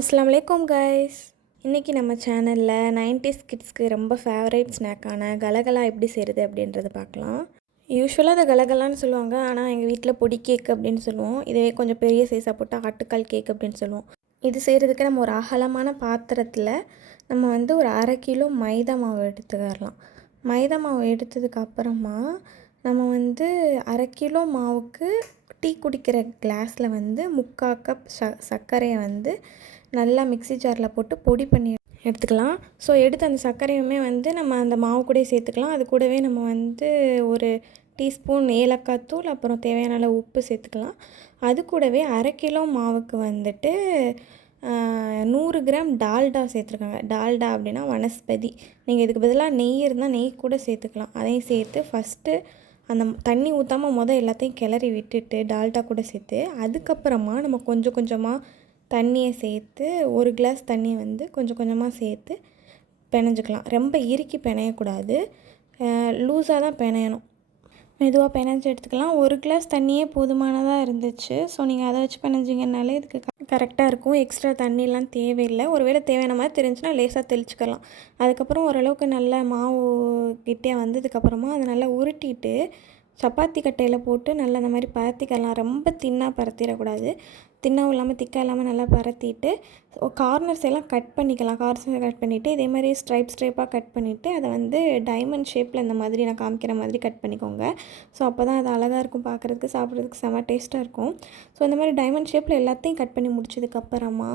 அஸ்ஸலாமு அலைக்கும் கைஸ். இன்றைக்கி நம்ம சேனலில் 90s கிட்ஸ்க்கு ரொம்ப ஃபேவரேட் ஸ்நாக்கான கலகலா எப்படி செய்கிறது அப்படின்றத பார்க்கலாம். யூஸ்வலாக அதை கலகலான்னு சொல்லுவாங்க, ஆனால் எங்கள் வீட்டில் பொடி கேக் அப்படின்னு சொல்லுவோம். இதே கொஞ்சம் பெரிய சைஸாக போட்டால் ஆட்டுக்கால் கேக் அப்படின்னு சொல்லுவோம். இது செய்கிறதுக்கு நம்ம ஒரு அகலமான பாத்திரத்தில் நம்ம ஒரு 1/2 கிலோ மைதா மாவு எடுத்துக்கலாம். மைதா மாவு எடுத்ததுக்கு அப்புறமா நம்ம 1/2 கிலோ மாவுக்கு டீ குடிக்கிற கிளாஸில் 3/4 கப் சர்க்கரையை நல்லா மிக்ஸி ஜாரில் போட்டு பொடி பண்ணி எடுத்துக்கலாம். ஸோ எடுத்து அந்த சர்க்கரையுமே நம்ம அந்த மாவு கூட சேர்த்துக்கலாம். அது கூடவே நம்ம ஒரு டீஸ்பூன் ஏலக்காய் தூள், அப்புறம் தேவையான அளவு உப்பு சேர்த்துக்கலாம். அது கூடவே 1/2 கிலோ மாவுக்கு 100 கிராம் டால்டா சேர்த்துருக்காங்க. டால்டா அப்படின்னா வனஸ்பதி. நீங்கள் இதுக்கு பதிலாக நெய் இருந்தால் நெய் கூட சேர்த்துக்கலாம். அதையும் சேர்த்து ஃபஸ்ட்டு அந்த தண்ணி ஊற்றாமல் எல்லாத்தையும் கிளறி விட்டுட்டு டால்டா கூட சேர்த்து அதுக்கப்புறமா நம்ம கொஞ்சம் கொஞ்சமாக தண்ணியை சேர்த்து 1 கிளாஸ் தண்ணியை கொஞ்சம் கொஞ்சமாக சேர்த்து பிணைஞ்சிக்கலாம். ரொம்ப இறுக்கி பிணையக்கூடாது, லூஸாக தான் பிணையணும். மெதுவாக பிணைஞ்சி எடுத்துக்கலாம். 1 கிளாஸ் தண்ணியே போதுமானதாக இருந்துச்சு. ஸோ நீங்கள் அதை வச்சு பிணைஞ்சிங்கனாலே இதுக்கு கரெக்டாக இருக்கும். எக்ஸ்ட்ரா தண்ணிலாம் தேவையில்லை. ஒருவேளை தேவையான மாதிரி தெரிஞ்சுன்னா லேசாக தெளிச்சுக்கலாம். அதுக்கப்புறம் ஓரளவுக்கு நல்லா மாவு கிட்டே வந்ததுக்கப்புறமா அதை நல்லா உருட்டிட்டு சப்பாத்தி கட்டையில் போட்டு நல்லா அந்த மாதிரி பரத்திக்கலாம். ரொம்ப தின்னாக பரத்திடக்கூடாது, தின்னாவும் இல்லாமல் திக்காக இல்லாமல் நல்லா பரத்திட்டு கார்னர்ஸ் எல்லாம் கட் பண்ணிக்கலாம். கார்னர்ஸை கட் பண்ணிவிட்டு இதே மாதிரி ஸ்ட்ரைப்பாக கட் பண்ணிவிட்டு அதை டைமண்ட் ஷேப்பில் இந்த மாதிரி நான் காமிக்கிற மாதிரி கட் பண்ணிக்கோங்க. ஸோ அப்போ தான் அது அழகாக இருக்கும், பார்க்குறதுக்கு சாப்பிட்றதுக்கு செம்ம டேஸ்ட்டாக இருக்கும். ஸோ இந்த மாதிரி டைமண்ட் ஷேப்பில் எல்லாத்தையும் கட் பண்ணி முடிச்சதுக்கப்புறமா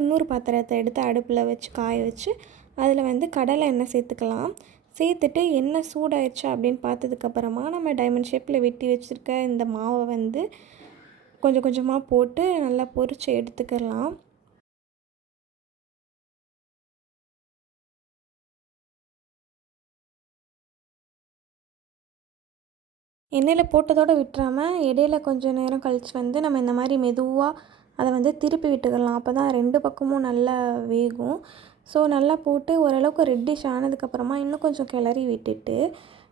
இன்னொரு பாத்திரத்தை எடுத்து அடுப்பில் வச்சு காய வச்சு அதில் கடலை எண்ணெய் சேர்த்துக்கலாம். சேர்த்துட்டு எண்ணெய் சூடாயிடுச்சா அப்படின்னு பார்த்ததுக்கப்புறமா நம்ம டைமண்ட் ஷேப்பில் வெட்டி வச்சுருக்க இந்த மாவை கொஞ்சம் கொஞ்சமாக போட்டு நல்லா பொரித்து எடுத்துக்கலாம். எண்ணெயில் போட்டதோடு விட்டுறாமல் இடையில கொஞ்சம் நேரம் கழித்து நம்ம இந்த மாதிரி மெதுவாக அதை திருப்பி விட்டுக்கலாம். அப்போ தான் 2 பக்கமும் நல்லா வேகும். ஸோ நல்லா போட்டு ஓரளவுக்கு ரெட்டிஷ் ஆனதுக்கப்புறமா இன்னும் கொஞ்சம் கிளறி விட்டுட்டு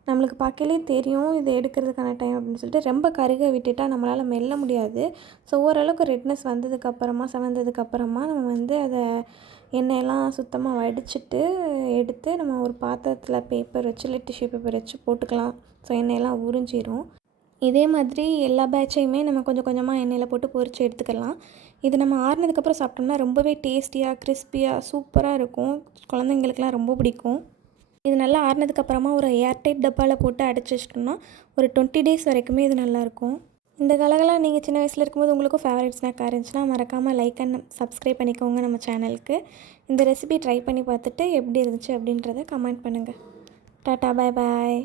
நம்மளுக்கு பார்க்கலே தெரியும் இது எடுக்கிறதுக்கான டைம் அப்படின்னு சொல்லிட்டு ரொம்ப கருக விட்டுட்டால் நம்மளால் மெல்ல முடியாது. ஸோ ஓரளவுக்கு ரெட்னஸ் வந்ததுக்கப்புறமா செவந்ததுக்கப்புறமா நம்ம அதை எண்ணெயெல்லாம் சுத்தமாக வடிச்சிட்டு எடுத்து நம்ம ஒரு பாத்திரத்தில் பேப்பர் வச்சு இல்லை டிஷ்யூ பேப்பர் வச்சு போட்டுக்கலாம். ஸோ எண்ணெயெல்லாம் உறிஞ்சிரும். இதே மாதிரி எல்லா பேட்சையுமே நம்ம கொஞ்சம் கொஞ்சமாக எண்ணெயில் போட்டு பொரித்து எடுத்துக்கலாம். இது நம்ம ஆறுனதுக்கப்புறம் சாப்பிட்டோம்னா ரொம்பவே டேஸ்டியாக கிறிஸ்பியாக சூப்பராக இருக்கும். குழந்தைங்களுக்குலாம் ரொம்ப பிடிக்கும். இது நல்லா ஆறுனதுக்கப்புறமா ஒரு ஏர்டைட் டப்பாவில் போட்டு அடைச்சி வச்சிட்டோம்னா ஒரு 20 டேஸ் வரைக்குமே இது நல்லாயிருக்கும். இந்த கலகலா நீங்கள் சின்ன வயசில் இருக்கும்போது உங்களுக்கும் ஃபேவரட் ஸ்நாக்காக இருந்துச்சுன்னா மறக்காமல் லைக் அண்ட் சப்ஸ்கிரைப் பண்ணிக்கோங்க நம்ம சேனலுக்கு. இந்த ரெசிபி ட்ரை பண்ணி பார்த்துட்டு எப்படி இருந்துச்சு அப்படின்றத கமெண்ட் பண்ணுங்கள். டாட்டா, பாய் பாய்.